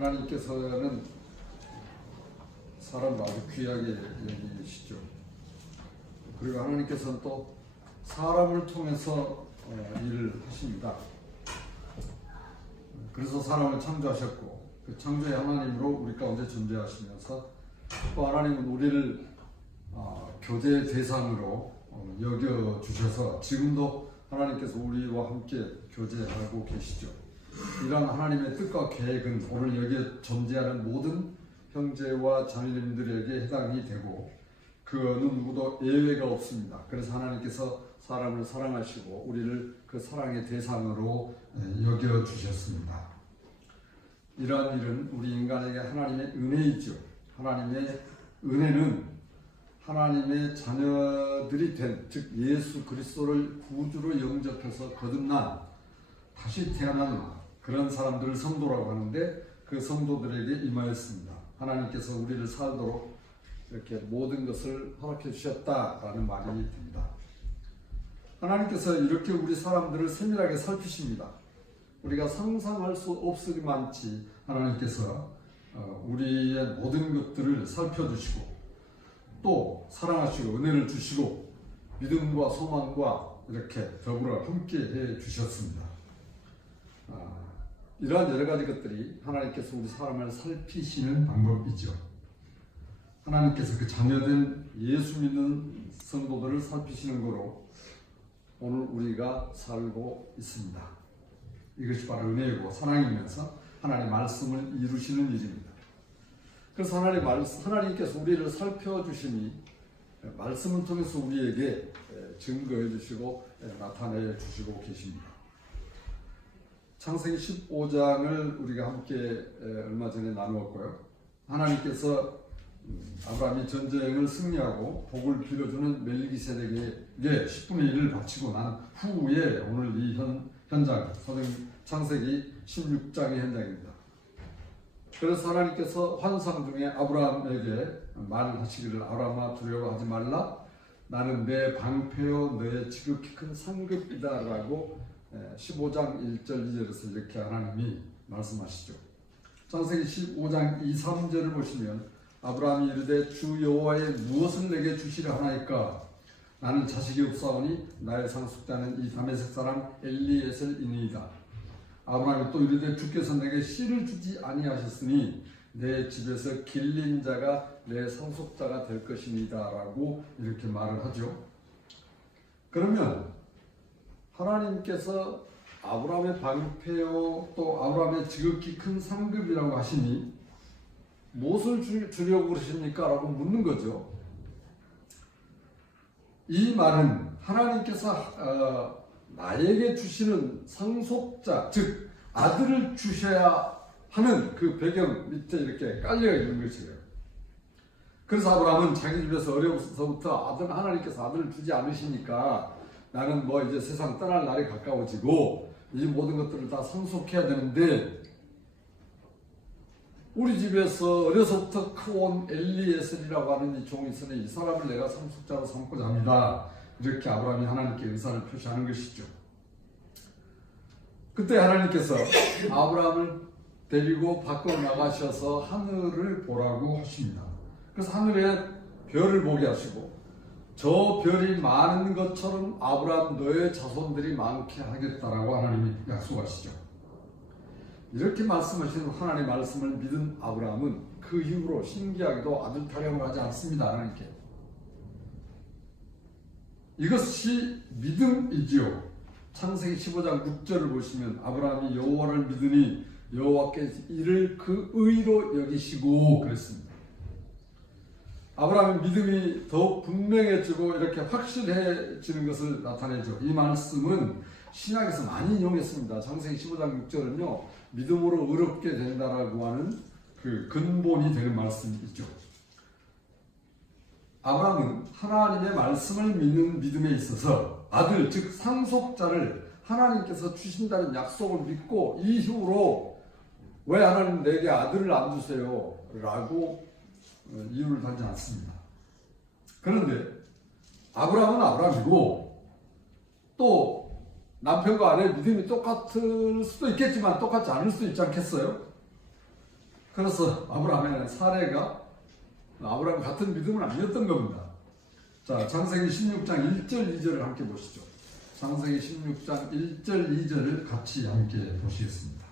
하나님께서는 사람을 아주 귀하게 여기시죠. 그리고 하나님께서는 또 사람을 통해서 일을 하십니다. 그래서 사람을 창조하셨고 그 창조의 하나님으로 우리 가운데 존재하시면서 또 하나님은 우리를 교제의 대상으로 여겨주셔서 지금도 하나님께서 우리와 함께 교제하고 계시죠. 이런 하나님의 뜻과 계획은 오늘 여기에 존재하는 모든 형제와 자매님들에게 해당이 되고 그 어느 누구도 예외가 없습니다. 그래서 하나님께서 사람을 사랑하시고 우리를 그 사랑의 대상으로 여겨주셨습니다. 이러한 일은 우리 인간에게 하나님의 은혜이죠. 하나님의 은혜는 하나님의 자녀들이 된, 즉 예수 그리스도를 구주로 영접해서 거듭난 다시 태어난 그런 사람들을 성도라고 하는데 그 성도들에게 임하였습니다. 하나님께서 우리를 살도록 이렇게 모든 것을 허락해 주셨다라는 말이 됩니다. 하나님께서 이렇게 우리 사람들을 세밀하게 살피십니다. 우리가 상상할 수 없으리만치 하나님께서 우리의 모든 것들을 살펴주시고 또 사랑하시고 은혜를 주시고 믿음과 소망과 이렇게 더불어 함께 해 주셨습니다. 이러한 여러 가지 것들이 하나님께서 우리 사람을 살피시는 방법이죠. 하나님께서 그 자녀된 예수 믿는 성도들을 살피시는 거로 오늘 우리가 살고 있습니다. 이것이 바로 은혜이고 사랑이면서 하나님의 말씀을 이루시는 일입니다. 그래서 하나님께서 우리를 살펴주시니 말씀을 통해서 우리에게 증거해 주시고 나타내 주시고 계십니다. 창세기 15장을 우리가 함께 얼마 전에 나누었고요. 하나님께서 아브라함이 전쟁을 승리하고 복을 빌어주는 멜기세덱에게 10분의 1을 바치고 난 후에 오늘 이 현장, 창세기 16장의 현장입니다. 그래서 하나님께서 환상 중에 아브라함에게 말하시기를 아브라함아 두려워하지 말라 나는 내 방패요 너의 지극히 큰 상급이다 라고 15장 1절 2절에서 이렇게 하나님이 말씀하시죠. 창세기 15장 2, 3절을 보시면 아브라함이 이르되 주 여호와의 무엇을 내게 주시려 하나이까 나는 자식이 없사오니 나의 상속자는 이 다메섹 사람 엘리에셀이니이다. 아브라함이 또 이르되 주께서 내게 씨를 주지 아니하셨으니 내 집에서 길린 자가 내 상속자가 될 것이니이다 라고 이렇게 말을 하죠. 그러면 하나님께서 아브라함의 방패요 또 아브라함의 지극히 큰 상급이라고 하시니 무엇을 주려고 그러십니까? 라고 묻는 거죠. 이 말은 하나님께서 나에게 주시는 상속자, 즉 아들을 주셔야 하는 그 배경 밑에 이렇게 깔려 있는 것이에요. 그래서 아브라함은 자기 집에서 어려서부터 하나님께서 아들을 주지 않으시니까 나는 이제 세상 떠날 날이 가까워지고 이 모든 것들을 다 상속해야 되는데 우리 집에서 어려서부터 크온 엘리에셀이라고 하는 이 종이 있으니 이 사람을 내가 상속자로 삼고자 합니다. 이렇게 아브라함이 하나님께 의사를 표시하는 것이죠. 그때 하나님께서 아브라함을 데리고 밖으로 나가셔서 하늘을 보라고 하십니다. 그래서 하늘에 별을 보게 하시고 저 별이 많은 것처럼 아브라함 너의 자손들이 많게 하겠다라고 하나님이 약속하시죠. 이렇게 말씀하시는 하나님의 말씀을 믿은 아브라함은 그 이후로 신기하게도 아들 타령을 하지 않습니다. 하나님께. 이것이 믿음이지요. 창세기 15장 6절을 보시면 아브라함이 여호와를 믿으니 여호와께서 이를 그 의로 여기시고 그랬습니다. 아브라함의 믿음이 더욱 분명해지고 이렇게 확실해지는 것을 나타내죠. 이 말씀은 신약에서 많이 인용했습니다. 창세기 15장 6절은요. 믿음으로 의롭게 된다라고 하는 그 근본이 되는 말씀이죠. 아브라함은 하나님의 말씀을 믿는 믿음에 있어서 아들, 즉 상속자를 하나님께서 주신다는 약속을 믿고 이후로 왜 하나님 내게 아들을 안 주세요? 라고 이유를 달지 않습니다. 그런데 아브라함은 아브라함이고 또 남편과 아내의 믿음이 똑같을 수도 있겠지만 똑같지 않을 수도 있지 않겠어요? 그래서 아브라함의 사례가 아브라함 같은 믿음은 아니었던 겁니다. 자, 창세기 16장 1절 2절을 함께 보시죠. 창세기 16장 1절 2절을 같이 함께 보시겠습니다.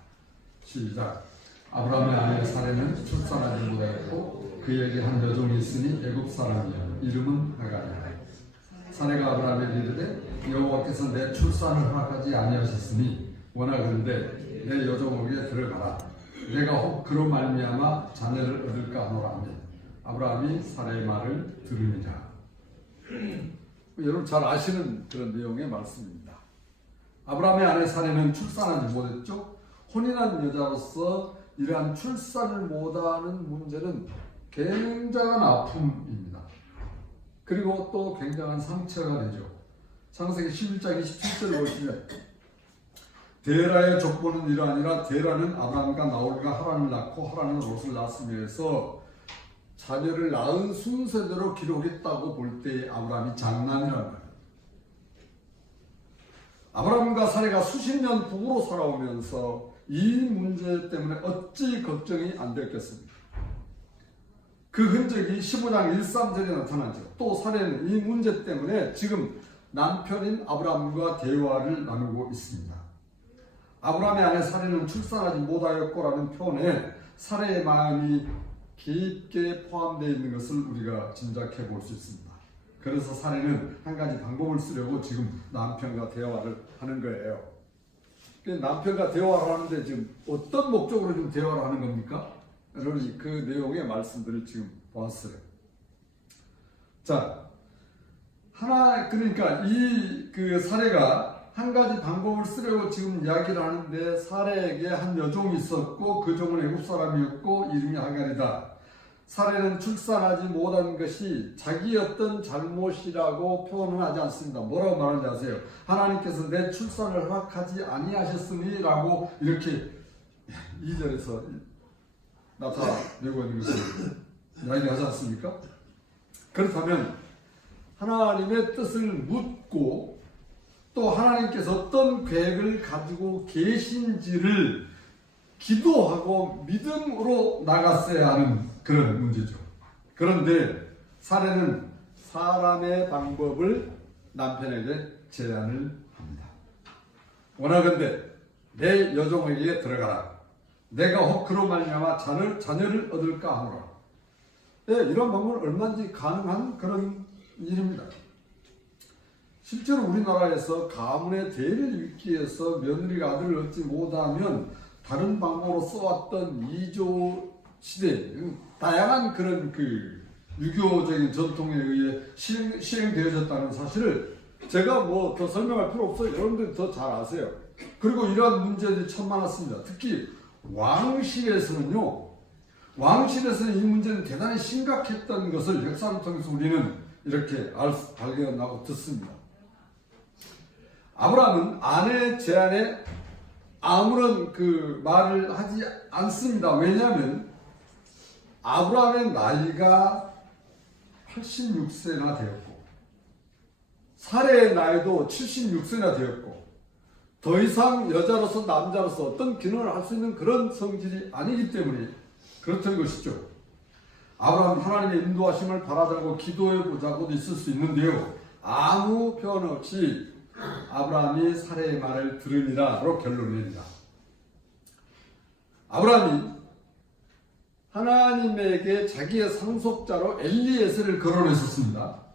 시작. 아브라함의 아내 사례는 출산하지 못하였고 그에게 한 여종이 있으니 애굽 사람이요 이름은 하갈이라. 사례가 아브라함에게 이르되 여호와께서 내 출산을 허락하지 아니하셨으니 원하건대 내 여종에게 들어가라. 내가 혹 그로 말미암아 자녀를 얻을까 하노라 하며 아브라함이 사례의 말을 들으니라. 여러분 잘 아시는 그런 내용의 말씀입니다. 아브라함의 아내 사례는 출산하지 못했죠. 혼인한 여자로서 이러한 출산을 못하는 문제는 굉장한 아픔입니다. 그리고 또 굉장한 상처가 되죠. 창세기 11장 27절을 보시면 데라의 족보는 이러하니라. 데라는 아브람과 나홀과 하란을 낳고 하란은 롯을 낳았으며 해서 자녀를 낳은 순서대로 기록했다고 볼 때 아브라함이 장남이란 말이에요. 아브라함과 사례가 수십 년 부부로 살아오면서 이 문제 때문에 어찌 걱정이 안 됐겠습니까? 그 흔적이 15장 1~3절에 나타나죠. 또 사례는 이 문제 때문에 지금 남편인 아브라함과 대화를 나누고 있습니다. 아브라함의 아내 사례는 출산하지 못하였고라는 표현에 사례의 마음이 깊게 포함되어 있는 것을 우리가 짐작해 볼 수 있습니다. 그래서 사례는 한 가지 방법을 쓰려고 지금 남편과 대화를 하는 거예요. 남편과 대화를 하는데 지금 어떤 목적으로 지금 대화를 하는 겁니까? 여러분 그 내용의 말씀들을 지금 보았어요. 자, 그러니까 이 그 사례가 한 가지 방법을 쓰려고 지금 이야기를 하는데 사례에게 한 여종이 있었고 그 종은 애굽 사람이었고 이름이 하갈이다. 사례는 출산하지 못한 것이 자기 어떤 잘못이라고 표현은 하지 않습니다. 뭐라고 말하는지 아세요? 하나님께서 내 출산을 허락하지 아니하셨으니 라고 이렇게 2절에서 나타내고 있는 것을 이야기하지 않습니까? 그렇다면 하나님의 뜻을 묻고 또 하나님께서 어떤 계획을 가지고 계신지를 기도하고 믿음으로 나갔어야 하는 그런 문제죠. 그런데 사례는 사람의 방법을 남편에게 제안을 합니다. 원하건대 내 여종에게 들어가라. 내가 혹 그로 말미암아 자녀를 얻을까 하노라. 네, 이런 방법은 얼마든지 가능한 그런 일입니다. 실제로 우리나라에서 가문의 대를 잇기 위해서 며느리가 아들을 얻지 못하면 다른 방법으로 써왔던 이조 시대, 다양한 그런 그 유교적인 전통에 의해 시행되어졌다는 사실을 제가 뭐 더 설명할 필요 없어요. 여러분들이 더 잘 아세요. 그리고 이러한 문제들이 참 많았습니다. 특히 왕실에서는요, 왕실에서는 이 문제는 대단히 심각했던 것을 역사를 통해서 우리는 이렇게 발견하고 듣습니다. 아브라함은 아내의 제안에 아무런 그 말을 하지 않습니다. 왜냐하면 아브라함의 나이가 86세나 되었고 사례의 나이도 76세나 되었고 더 이상 여자로서 남자로서 어떤 기능을 할 수 있는 그런 성질이 아니기 때문에 그렇던 것이죠. 아브라함은 하나님의 인도하심을 바라자고 기도해보자고도 있을 수 있는데요, 아무 표현 없이 아브라함이 사례의 말을 들으니라로 결론을 내립니다. 아브라함이 하나님에게 자기의 상속자로 엘리에셀을 거론했었습니다.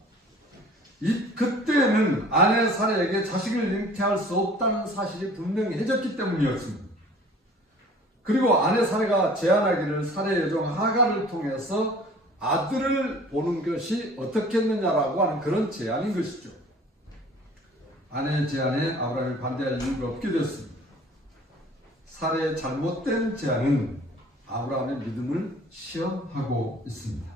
그때는 아내 사례에게 자식을 잉태할 수 없다는 사실이 분명해졌기 때문이었습니다. 그리고 아내 사례가 제안하기를 사례의 여종 하갈을 통해서 아들을 보는 것이 어떻겠느냐라고 하는 그런 제안인 것이죠. 아내의 제안에 아브라함이 반대할 이유가 없게 됐습니다. 사례의 잘못된 제안은 아브라함의 믿음을 시험하고 있습니다.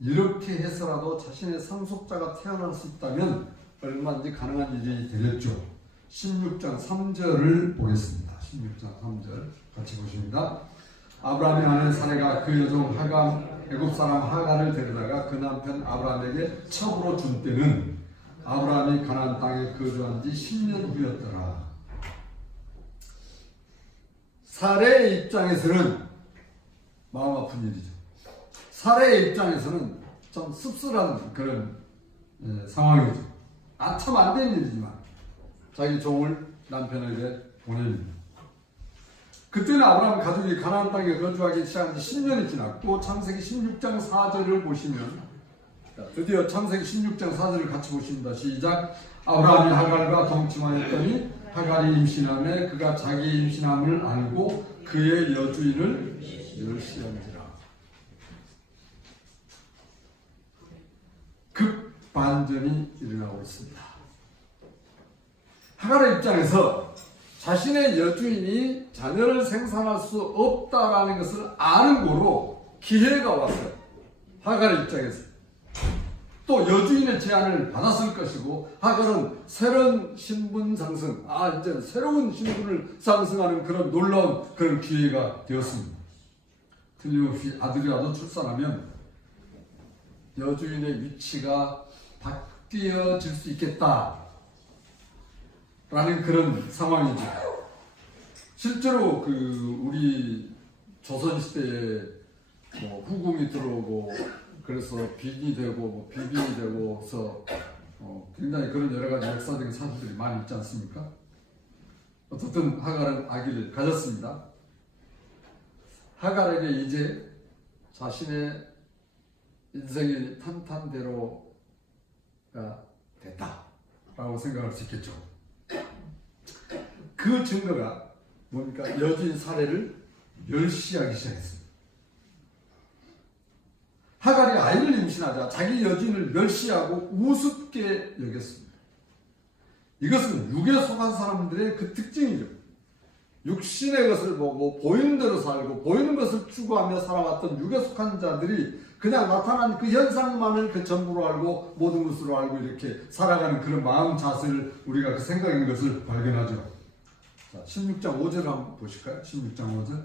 이렇게 해서라도 자신의 상속자가 태어날 수 있다면 얼마든지 가능한 일이 되겠죠. 16장 3절을 보겠습니다. 16장 3절 같이 보십니다. 아브라함의 아내 사례가 그 여종 애굽 사람 하갈을 데려다가 그 남편 아브라함에게 첩으로 준 때는 아브라함이 가나안 땅에 거주한 지 10년 후였더라. 사례의 입장에서는 마음 아픈 일이죠. 사례의 입장에서는 좀 씁쓸한 그런 상황이죠. 참 안 된 일이지만 자기 종을 남편에게 보냅니다. 그때는 아브라함 가족이 가나안 땅에 거주하기 시작한 지 10년이 지났고 창세기 16장 4절을 보시면 드디어 창세기 16장 4절을 같이 보십니다. 시작. 아브라함이 하갈과 동침하였더니 하갈이 임신하매 그가 자기 임신함을 알고 그의 여주인을 멸시한지라. 급반전이 일어나고 있습니다. 하갈의 입장에서 자신의 여주인이 자녀를 생산할 수 없다라는 것을 아는 고로 기회가 왔어요. 하갈의 입장에서. 또 여주인의 제안을 받았을 것이고 하갈은 새로운 신분 상승, 이제 새로운 신분을 상승하는 그런 놀라운 그런 기회가 되었습니다. 틀림없이 아들이라도 출산하면 여주인의 위치가 바뀌어질 수 있겠다 라는 그런 상황이죠. 실제로 우리 조선시대에 후궁이 들어오고 그래서 빈이 되고 비빈이 되고서 굉장히 그런 여러 가지 역사적인 사실들이 많이 있지 않습니까? 어쨌든 하갈은 아기를 가졌습니다. 하갈에게 이제 자신의 인생이 탄탄대로가 됐다라고 생각할 수 있겠죠. 그 증거가 뭡니까? 여주인 사례를 멸시하기 시작했습니다. 하갈이 아이를 임신하자 자기 여주인을 멸시하고 우습게 여겼습니다. 이것은 육에 속한 사람들의 그 특징이죠. 육신의 것을 보고 보이는 대로 살고 보이는 것을 추구하며 살아왔던 육에 속한 자들이 그냥 나타난 그 현상만을 그 전부로 알고 모든 것으로 알고 이렇게 살아가는 그런 마음 자세를 우리가 그 생각인 것을 발견하죠. 자, 16장 5절 한번 보실까요? 16장 5절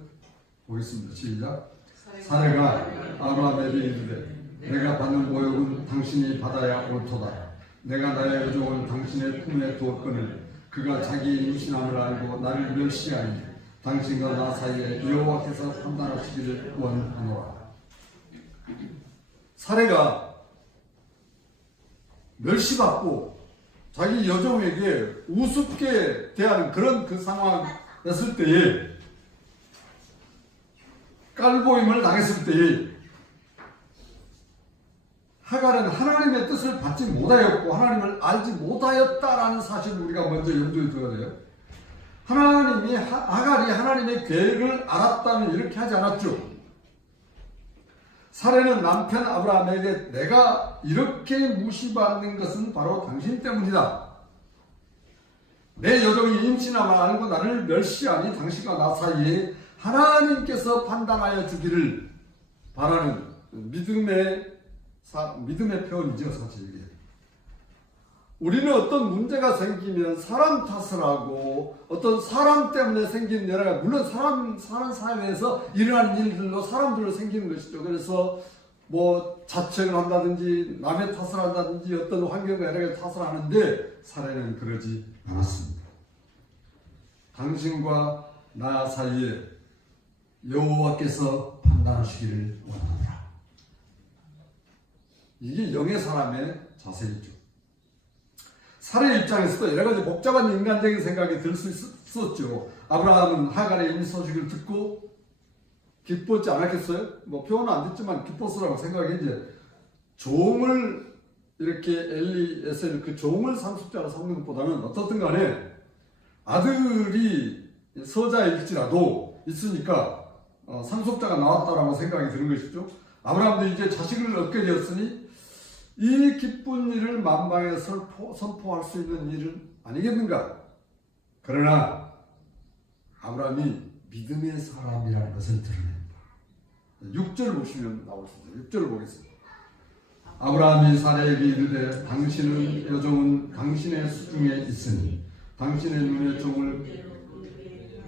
보겠습니다. 시작. 사례가 아브라함에게 이르되 내가 받는 모욕은 당신이 받아야 옳도다. 내가 나의 여종을 당신의 품에 두었거늘 그가 자기 임신함을 알고 나를 멸시하니 당신과 나 사이에 여호와께서 판단하시기를 원하노라. 사례가 멸시받고 자기 여종에게 우습게 대하는 그런 그 상황이었을 때에 깔보임을 당했을 때에 하갈은 하나님의 뜻을 받지 못하였고 하나님을 알지 못하였다라는 사실을 우리가 먼저 염두에 둬야 돼요. 하갈이 하나님의 계획을 알았다면 이렇게 하지 않았죠. 사례는 남편 아브라함에게 내가 이렇게 무시받는 것은 바로 당신 때문이다. 내 여종이 임신함을 알고 나를 멸시하니 당신과 나 사이에 하나님께서 판단하여 주기를 바라는 믿음의 표현이죠. 사실 이게. 우리는 어떤 문제가 생기면 사람 탓을 하고 어떤 사람 때문에 생기는 여러 가지, 물론 사는 사회에서 일어나는 일들로 사람들로 생기는 것이죠. 그래서 자책을 한다든지 남의 탓을 한다든지 어떤 환경과 여러 가지 탓을 하는데 사례는 그러지 않았습니다. 당신과 나 사이에 여호와께서 판단하시기를 원하노라. 이게 영의 사람의 자세이죠. 사례 입장에서도 여러 가지 복잡한 인간적인 생각이 들 수 있었죠. 아브라함은 하갈의 임신 소식을 듣고 기뻤지 않았겠어요? 표현은 안 됐지만 기뻤으라고 생각해. 이제 종을 이렇게 엘리에셀 그 종을 상속자로 삼는 것보다는 어떻든 간에 아들이 서자일지라도 있으니까 상속자가 나왔다라고 생각이 드는 것이죠. 아브라함도 이제 자식을 얻게 되었으니 이 기쁜 일을 만방에 선포할 수 있는 일은 아니겠는가? 그러나 아브라함이 믿음의 사람이라는 것을 드러냅니다. 6절 보시면 나올 수 있어요. 6절을 보겠습니다. 아브라함이 사례에게 이르되 당신은 여종은 당신의 수중에 있으니 당신의 눈에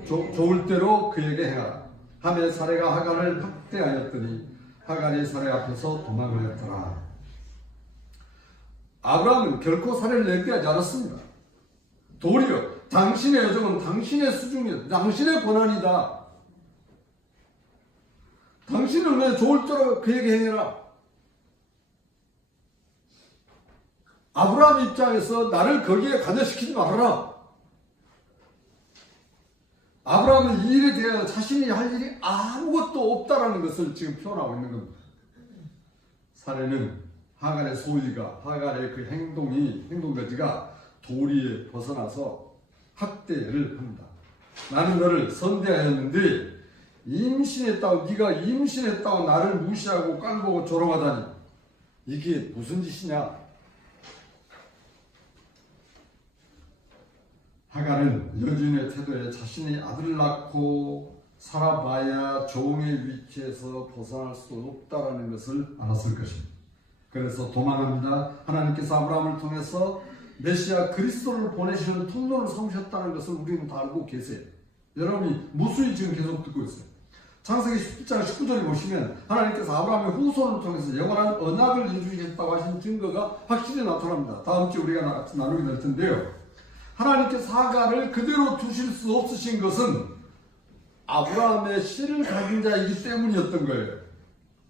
좋을 대로 그에게 행하라. 하며 사례가 하갈을 학대하였더니 하갈이 사례 앞에서 도망하였더라. 아브라함은 결코 사례를 낼게하지 않았습니다. 도리어 당신의 여종은 당신의 수중이다. 당신의 권한이다. 당신은 왜 좋을 대로 그에게 행해라. 아브라함 입장에서 나를 거기에 관여시키지 말아라. 아브라함은 이 일에 대해 자신이 할 일이 아무것도 없다라는 것을 지금 표현하고 있는 겁니다. 사례는 하갈의 소위가, 하갈의 그 행동거지가 도리에 벗어나서 학대를 합니다. 나는 너를 선대하였는데 임신했다고, 네가 임신했다고 나를 무시하고 깔보고 조롱하다니 이게 무슨 짓이냐. 하갈은 여주인의 태도에 자신이 아들을 낳고 살아봐야 종의 위치에서 벗어날 수 없다라는 것을 알았을 것입니다. 그래서 도망합니다. 하나님께서 아브라함을 통해서 메시아 그리스도를 보내시는 통로를 삼으셨다는 것을 우리는 다 알고 계세요. 여러분이 무수히 지금 계속 듣고 있어요. 창세기 17장 19절에 보시면 하나님께서 아브라함의 후손을 통해서 영원한 언약을 이루시겠다고 하신 증거가 확실히 나타납니다. 다음 주에 우리가 나누게 될 텐데요. 하나님께서 하갈을 그대로 두실 수 없으신 것은 아브라함의 씨를 가진 자이기 때문이었던 거예요.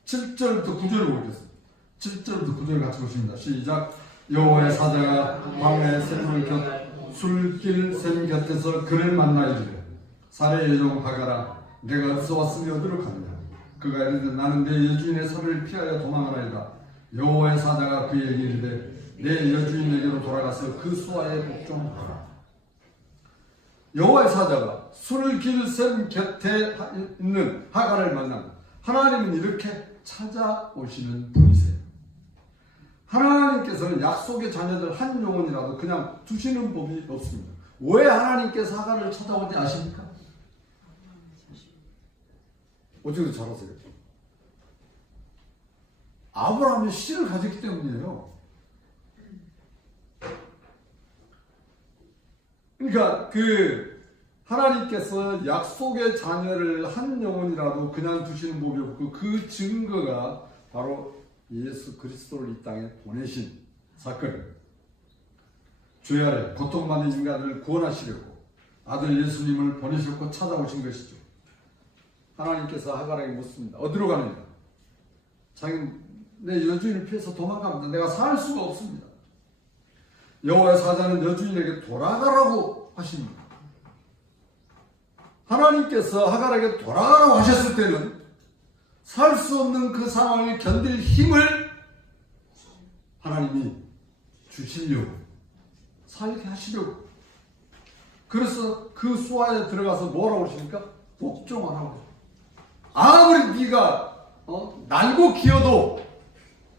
7절부터 9절을 보겠습니다. 7절부터 9절 같이 보십니다. 시작. 여호와의 사자가 광야의 술길 샘 곁에서 그를 만나 이르되 사례의 여종 하갈아 내가 어디서 왔으니 어디로 가느냐. 그가 이르되 나는 내 여주인의 소리를 피하여 도망하나이다. 여호와의 사자가 그에게 이르되 내 여주인에게로 돌아가서 그 수하에 복종하라. 여호와의 사자가 술길 샘 곁에 있는 하갈을 만납니다. 하나님은 이렇게 찾아오시는 분이세요. 하나님께서는 약속의 자녀들 한 영혼이라도 그냥 두시는 법이 없습니다. 왜 하나님께서 하갈을 찾아오지 아십니까? 어떻게 잘 아세요? 아브라함이 씨를 가졌기 때문이에요. 그러니까 하나님께서 약속의 자녀를 한 영혼이라도 그냥 두시는 법이 없고 그 증거가 바로 예수 그리스도를 이 땅에 보내신 사건입니다. 죄 아래 고통받는 인간을 구원하시려고 아들 예수님을 보내셨고 찾아오신 것이죠. 하나님께서 하갈에게 묻습니다. 어디로 가느냐? 내 여주인을 피해서 도망갑니다. 내가 살 수가 없습니다. 여호와의 사자는 여주인에게 돌아가라고 하십니다. 하나님께서 하갈에게 돌아가라고 하셨을 때는 살 수 없는 그 상황을 견딜 힘을 하나님이 주시려고, 살게 하시려고. 그래서 그 수하에 들어가서 뭐라고 하십니까? 복종하라고. 아무리 네가 날고 기어도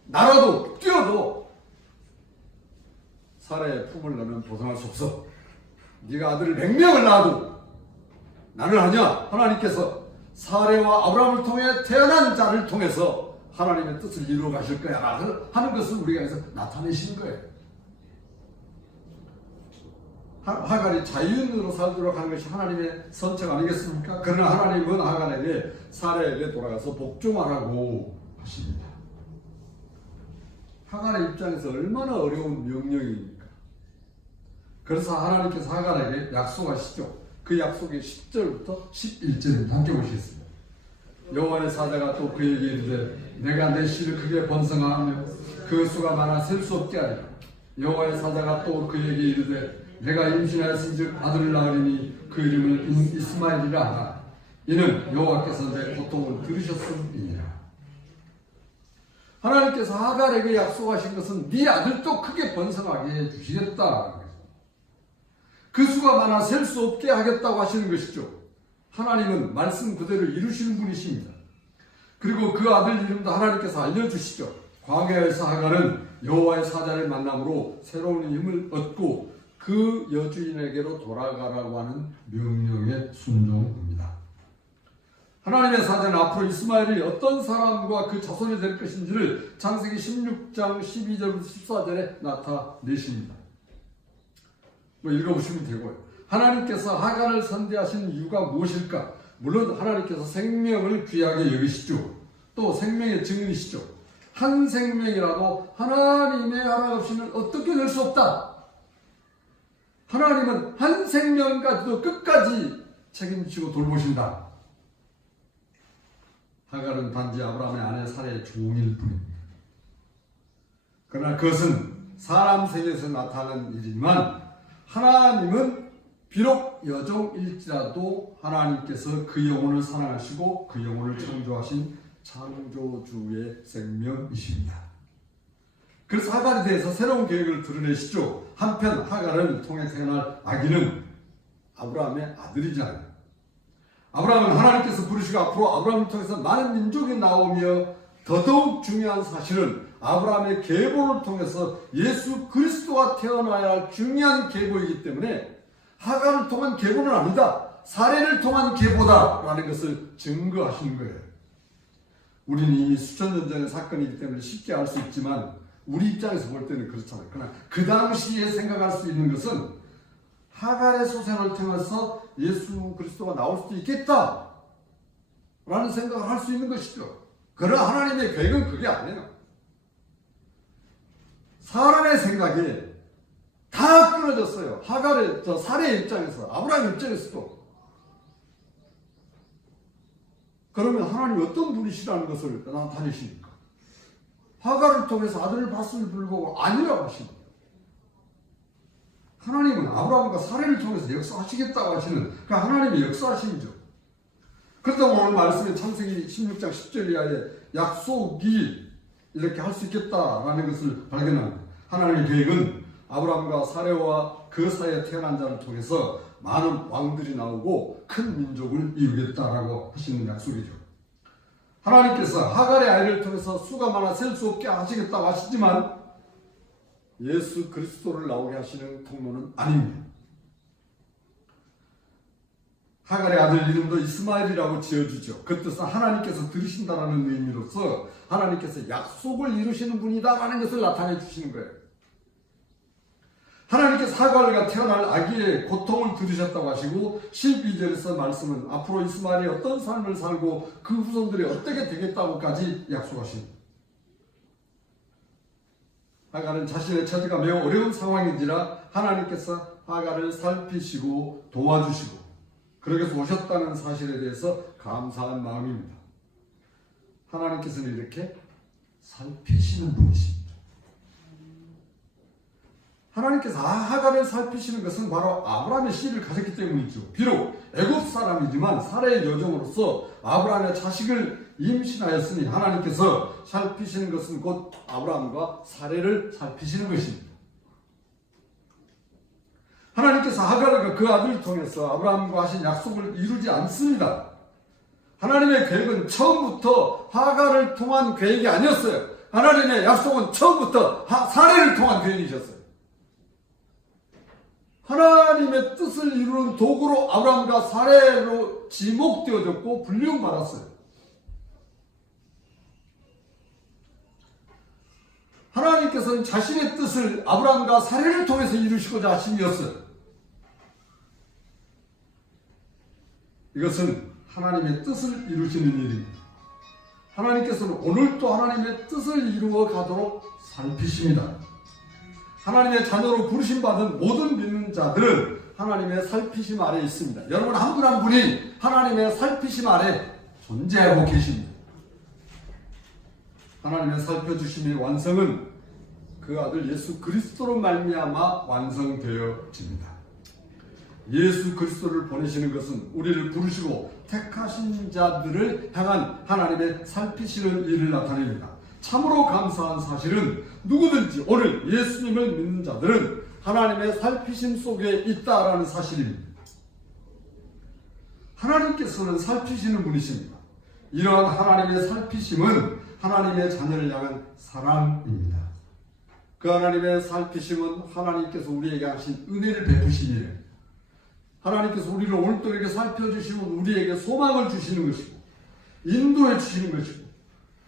날아도 뛰어도 사라의 품을 너는 벗어날 수 없어. 네가 아들을 100명을 낳아도 나를 하냐? 하나님께서 사레와 아브라함을 통해 태어난 자를 통해서 하나님의 뜻을 이루어 가실 거야 하는 것을 우리가 여기서 나타내시는 거예요. 하갈이 자유인으로 살도록 하는 것이 하나님의 선택 아니겠습니까? 그러나 하나님은 하갈에게 사레에게 돌아가서 복종하라고 하십니다. 하갈의 입장에서 얼마나 어려운 명령입니까? 그래서 하나님께서 하갈에게 약속하시죠. 그 약속의 10절부터 11절을 함께 보시겠습니다. 여호와의 사자가 또 그에게 이르되 내가 내 씨를 크게 번성하며 그 수가 많아 셀 수 없게 하리라. 여호와의 사자가 또 그에게 이르되 내가 임신하였은즉 아들을 낳으리니 그 이름을 이스마엘이라 하라. 이는 여호와께서 내 고통을 들으셨음이니라. 하나님께서 하갈에게 약속하신 것은 네 아들도 크게 번성하게 해주시겠다. 그 수가 많아 셀 수 없게 하겠다고 하시는 것이죠. 하나님은 말씀 그대로 이루시는 분이십니다. 그리고 그 아들 이름도 하나님께서 알려주시죠. 광야에서 하갈은 여호와의 사자를 만남으로 새로운 힘을 얻고 그 여주인에게로 돌아가라고 하는 명령에 순종합니다. 하나님의 사자는 앞으로 이스마엘이 어떤 사람과 그 자손이 될 것인지를 창세기 16장 12절부터 14절에 나타내십니다. 읽어보시면 되고요. 하나님께서 하갈을 선대하신 이유가 무엇일까? 물론 하나님께서 생명을 귀하게 여기시죠. 또 생명의 증인이시죠. 한 생명이라도 하나님의 허락 없이는 어떻게 될 수 없다. 하나님은 한 생명까지도 끝까지 책임지고 돌보신다. 하갈은 단지 아브라함의 아내 사례의 종일 뿐입니다. 그러나 그것은 사람 세계에서 나타나는 일이지만 하나님은 비록 여종일지라도 하나님께서 그 영혼을 사랑하시고 그 영혼을 창조하신 창조주의 생명이십니다. 그래서 하갈에 대해서 새로운 계획을 드러내시죠. 한편 하갈을 통해 태어날 아기는 아브라함의 아들이잖아요. 아브라함은 하나님께서 부르시고 앞으로 아브라함을 통해서 많은 민족이 나오며 더더욱 중요한 사실은 아브라함의 계보를 통해서 예수 그리스도가 태어나야 할 중요한 계보이기 때문에 하갈을 통한 계보는 아니다. 사례를 통한 계보다라는 것을 증거하시는 거예요. 우리는 이미 수천 년 전의 사건이기 때문에 쉽게 알 수 있지만 우리 입장에서 볼 때는 그렇잖아요. 그러나 그 당시에 생각할 수 있는 것은 하갈의 소생을 통해서 예수 그리스도가 나올 수도 있겠다 라는 생각을 할 수 있는 것이죠. 그러나 하나님의 계획은 그게 아니에요. 사람의 생각이 다 끊어졌어요. 하갈의 사례의 입장에서, 아브라함의 입장에서도. 그러면 하나님이 어떤 분이시라는 것을 나타내십니까? 하갈을 통해서 아들을 봤음을 불구하고 아니라고 하십니다. 하나님은 아브라함과 사례를 통해서 역사하시겠다고 하시는 그 하나님의 역사하심이죠. 그렇다고 오늘 말씀에 창세기 16장 10절 이하에 약속이 이렇게 할 수 있겠다라는 것을 발견합니다. 하나님의 계획은 아브라함과 사레와 그 사이에 태어난 자를 통해서 많은 왕들이 나오고 큰 민족을 이루겠다라고 하시는 약속이죠. 하나님께서 하갈의 아이를 통해서 수가 많아 셀 수 없게 하시겠다고 하시지만 예수 그리스도를 나오게 하시는 통로는 아닙니다. 하갈의 아들 이름도 이스마엘이라고 지어주죠. 그 뜻은 하나님께서 들으신다라는 의미로서 하나님께서 약속을 이루시는 분이다라는 것을 나타내 주시는 거예요. 하나님께서 하갈과 태어날 아기의 고통을 들으셨다고 하시고 12절에서 말씀은 앞으로 이스마엘이 어떤 삶을 살고 그 후손들이 어떻게 되겠다고까지 약속하십니다. 하갈은 자신의 처지가 매우 어려운 상황인지라 하나님께서 하갈을 살피시고 도와주시고 그러기 위해서 오셨다는 사실에 대해서 감사한 마음입니다. 하나님께서는 이렇게 살피시는 분이십니다. 하나님께서 하갈을 살피시는 것은 바로 아브라함의 씨를 가졌기 때문이죠. 비록 애굽 사람이지만 사라의 여종으로서 아브라함의 자식을 임신하였으니 하나님께서 살피시는 것은 곧 아브라함과 사례를 살피시는 것입니다. 하나님께서 하갈과 그 아들을 통해서 아브라함과 하신 약속을 이루지 않습니다. 하나님의 계획은 처음부터 하갈을 통한 계획이 아니었어요. 하나님의 약속은 처음부터 사례를 통한 계획이셨어요. 하나님의 뜻을 이루는 도구로 아브라함과 사례로 지목되어졌고 불륜받았어요. 하나님께서는 자신의 뜻을 아브라함과 사례를 통해서 이루시고자 하심이었어요. 이것은 하나님의 뜻을 이루시는 일입니다. 하나님께서는 오늘도 하나님의 뜻을 이루어 가도록 살피십니다. 하나님의 자녀로 부르심받은 모든 믿는 자들은 하나님의 살피심 아래에 있습니다. 여러분 한 분 한 분이 하나님의 살피심 아래 존재하고 계십니다. 하나님의 살펴주심의 완성은 그 아들 예수 그리스도로 말미암아 완성되어집니다. 예수 그리스도를 보내시는 것은 우리를 부르시고 택하신 자들을 향한 하나님의 살피시는 일을 나타냅니다. 참으로 감사한 사실은 누구든지 오늘 예수님을 믿는 자들은 하나님의 살피심 속에 있다라는 사실입니다. 하나님께서는 살피시는 분이십니다. 이러한 하나님의 살피심은 하나님의 자녀를 향한 사랑입니다. 그 하나님의 살피심은 하나님께서 우리에게 하신 은혜를 베푸신 일이에요. 하나님께서 우리를 오늘도 이렇게 살펴주시면 우리에게 소망을 주시는 것이고 인도해 주시는 것이고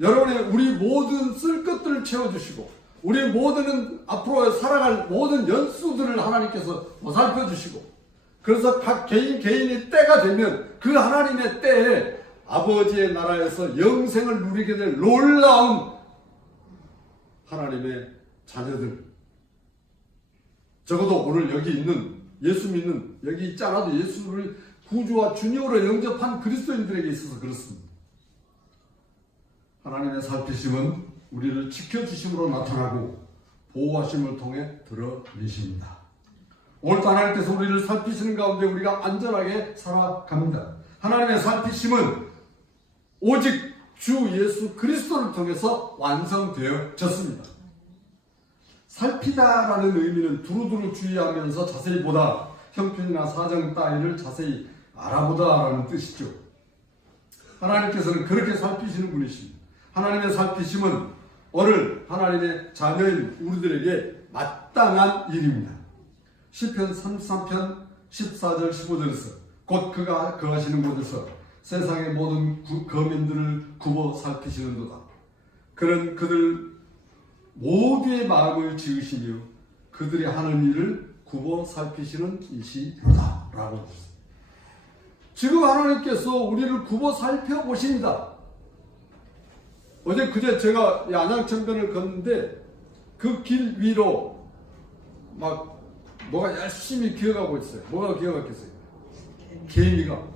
여러분의 우리 모든 쓸 것들을 채워주시고 우리 모든 앞으로 살아갈 모든 연수들을 하나님께서 보살펴 주시고 그래서 각 개인이 때가 되면 그 하나님의 때에 아버지의 나라에서 영생을 누리게 될 놀라운 하나님의 자녀들, 적어도 오늘 여기 있는 예수 믿는 여기 있지 않아도 예수를 구주와 주님으로 영접한 그리스도인들에게 있어서 그렇습니다. 하나님의 살피심은 우리를 지켜주심으로 나타나고 보호하심을 통해 드러내십니다. 오늘도 하나님께서 우리를 살피시는 가운데 우리가 안전하게 살아갑니다. 하나님의 살피심은 오직 주 예수 그리스도를 통해서 완성되어졌습니다. 살피다라는 의미는 두루두루 주의하면서 자세히 보다, 형편이나 사정 따위를 자세히 알아보다라는 뜻이죠. 하나님께서는 그렇게 살피시는 분이십니다. 하나님의 살피심은 오늘 하나님의 자녀인 우리들에게 마땅한 일입니다. 시편 33편 14절 15절에서 곧 그가 거하시는 곳에서 세상의 모든 거민들을 굽어 살피시는도다. 그는 그들 모두의 마음을 지으시며 그들이 하는 일을 굽어 살피시는 이시로다 라고 했습니다. 지금 하나님께서 우리를 굽어 살펴보십니다. 어제 그제 제가 안양천변을 걷는데 그 길 위로 막 뭐가 열심히 기어가고 있어요. 뭐가 기어갔겠어요? 개미가.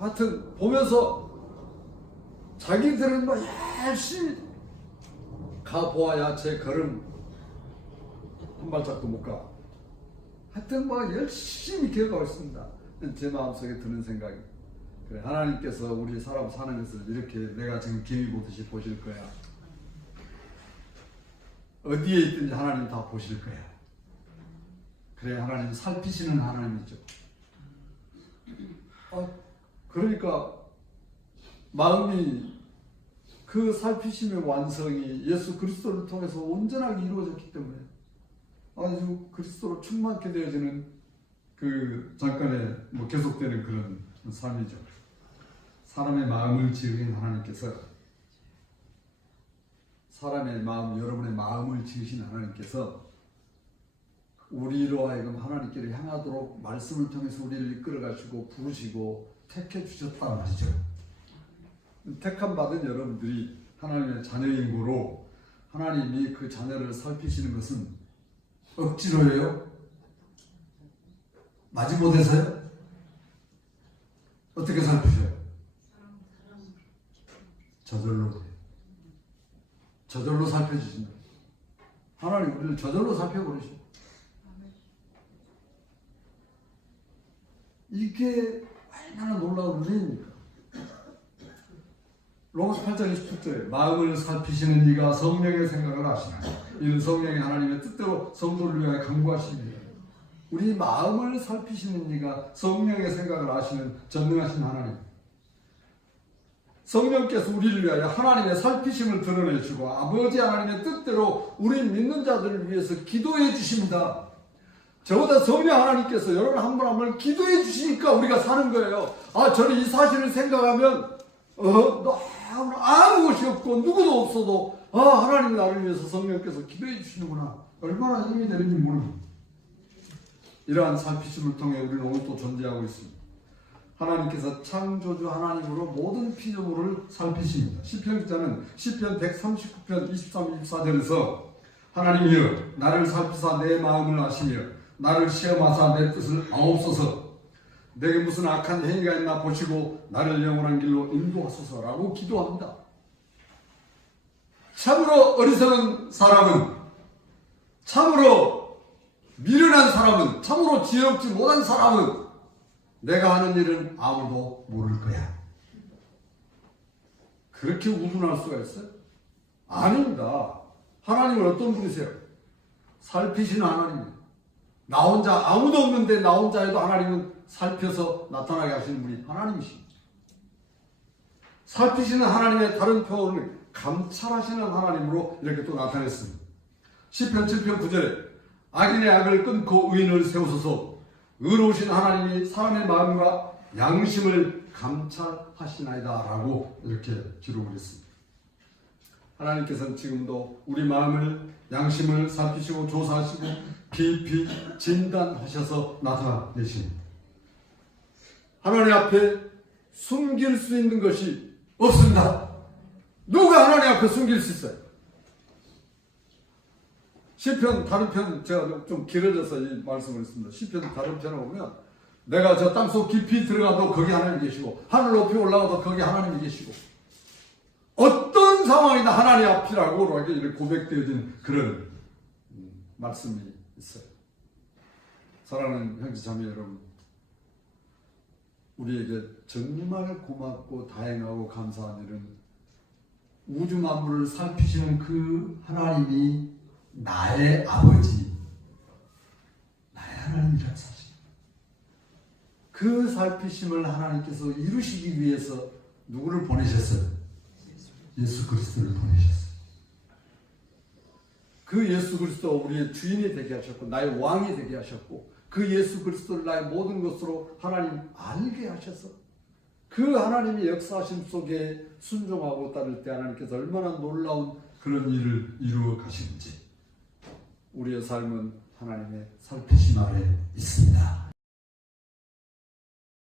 하여튼 보면서 자기들은 뭐 열심히 가보아야 제 걸음 한 발짝도 못 가. 하여튼 뭐 열심히 기어가고 있습니다. 제 마음속에 드는 생각이, 그래, 하나님께서 우리 사람 사는 것을 이렇게 내가 지금 개미 보듯이 보실 거야. 어디에 있든지 하나님 다 보실 거야. 그래, 하나님 살피시는 하나님이죠. 그러니까 마음이 그 살피심의 완성이 예수 그리스도를 통해서 온전하게 이루어졌기 때문에 아주 그리스도로 충만케 되어지는 그 잠깐에 뭐 계속되는 그런 삶이죠. 사람의 마음을 지으신 하나님께서, 사람의 마음, 여러분의 마음을 지으신 하나님께서 우리로 하여금 하나님께를 향하도록 말씀을 통해서 우리를 이끌어가시고 부르시고 택해 주셨단 말이죠. 택함 받은 여러분들이 하나님의 자녀인 거로 하나님이 그 자녀를 살피시는 것은 억지로예요? 마지못해서요? 어떻게 살피셔요? 저절로 살펴주신다. 하나님 우리를 저절로 살펴버리셔. 이게 얼마나 놀라운 은혜입니까? 로마서 8장 27절에 마음을 살피시는 이가 성령의 생각을 아시나 이는 성령이 하나님의 뜻대로 성도를 위하여 간구하십니다. 우리 마음을 살피시는 이가 성령의 생각을 아시는 전능하신 하나님, 성령께서 우리를 위하여 하나님의 살피심을 드러내주고 아버지 하나님의 뜻대로 우리 믿는 자들을 위해서 기도해 주십니다. 저보다 성령 하나님께서 여러분 한 분 한 분 기도해 주시니까 우리가 사는 거예요. 저는 이 사실을 생각하면 아무 것이 없고 누구도 없어도 하나님이 나를 위해서 성령께서 기도해 주시는구나. 얼마나 힘이 되는지 모릅니다. 이러한 살피심을 통해 우리는 오늘 또 존재하고 있습니다. 하나님께서 창조주 하나님으로 모든 피조물을 살피십니다. 시편 기자는 시편 139편 23, 24절에서 하나님이여 나를 살피사 내 마음을 아시며 나를 시험하사 내 뜻을 아옵소서. 내게 무슨 악한 행위가 있나 보시고 나를 영원한 길로 인도하소서라고 기도합니다. 참으로 어리석은 사람은, 참으로 미련한 사람은, 참으로 지혜롭지 못한 사람은 내가 하는 일은 아무도 모를 거야. 그렇게 우둔할 수가 있어요? 아닙니다. 하나님은 어떤 분이세요? 살피시는 하나님입니다. 나 혼자 아무도 없는데 나 혼자 해도 하나님은 살펴서 나타나게 하시는 분이 하나님이십니다. 살피시는 하나님의 다른 표현을 감찰하시는 하나님으로 이렇게 또 나타냈습니다. 시편 7편 9절에 악인의 악을 끊고 의인을 세우소서. 의로우신 하나님이 사람의 마음과 양심을 감찰하시나이다 라고 이렇게 기록을 했습니다. 하나님께서는 지금도 우리 마음을, 양심을 살피시고 조사하시고 깊이 진단하셔서 나타내십니다. 하나님 앞에 숨길 수 있는 것이 없습니다. 누가 하나님 앞에 숨길 수 있어요? 시편 다른 편, 제가 좀 길어져서 이 말씀을 했습니다. 시편 다른 편에 보면 내가 저 땅속 깊이 들어가도 거기 하나님이 계시고 하늘 높이 올라가도 거기 하나님이 계시고 어떤 상황이나 하나님 앞이라고 이렇게 고백되어진 그런 말씀이 있어요. 사랑하는 형제자매 여러분, 우리에게 정말 고맙고 다행하고 감사한 일은 우주 만물을 살피시는 그 하나님이 나의 아버지, 나의 하나님이라는 사실. 그 살피심을 하나님께서 이루시기 위해서 누구를 보내셨어요? 예수 그리스도를 보내셨어요. 그 예수 그리스도가 우리의 주인이 되게 하셨고 나의 왕이 되게 하셨고 그 예수 그리스도를 나의 모든 것으로 하나님 알게 하셔서 그 하나님의 역사하심 속에 순종하고 따를 때 하나님께서 얼마나 놀라운 그런 일을 이루어 가시는지 우리의 삶은 하나님의 살피심 아래 있습니다.